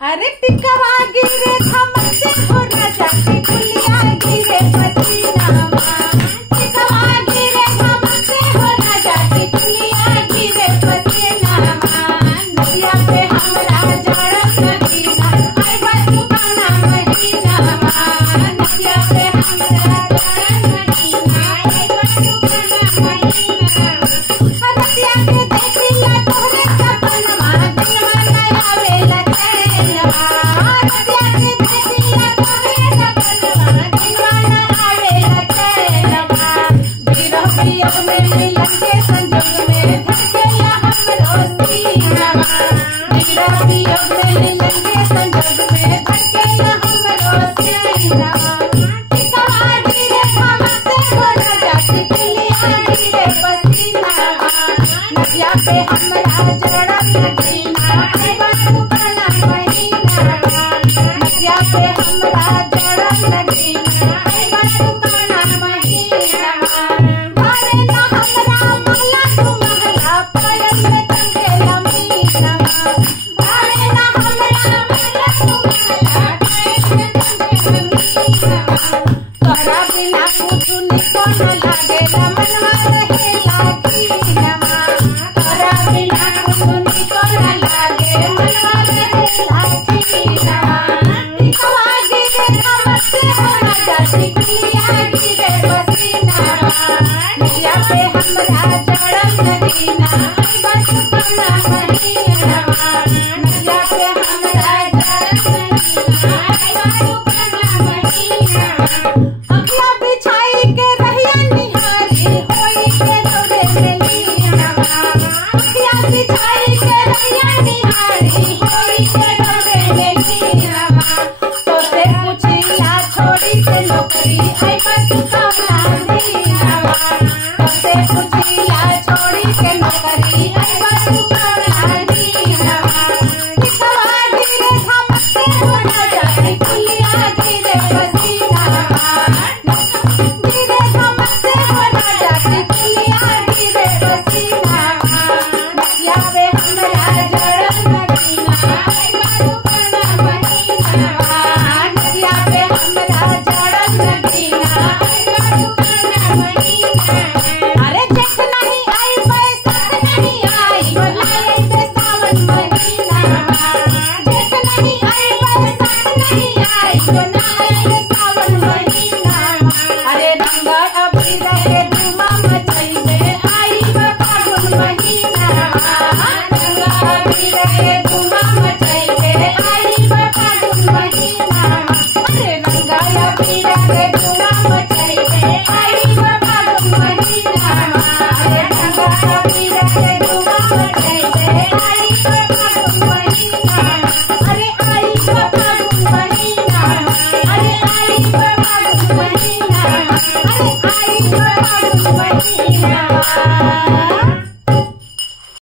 अरे टिकवा गिरे खमर से हो राजा के कुलिया गिरे पसीनावा। टिकवा गिरे खमर से हो राजा के कुलिया गिरे पसीनावा। नदिया पे हमरा जड़त नगीना आई बस काना महीनावा। नदिया पे हमरा जड़त नगीना आई बस काना महीनावा। नदिया के देखिला तोहरे सपनवा दिलवा न आवेला चैनवा। नदिया के देखिला तोहरे सपनवा दिलवा न आवेला चैनवा। बिरह वियोग में मिलन के संजोग में धड़केला हमरो सीनावा। बिरह वियोग में मिलन के संजोग में धड़केला हमरो सीनावा। टिकवा गिरे खमर से हो राजा के कुलिया गिरे पसीनावा। नदिया पे हमरा जड़त नगीना आई बस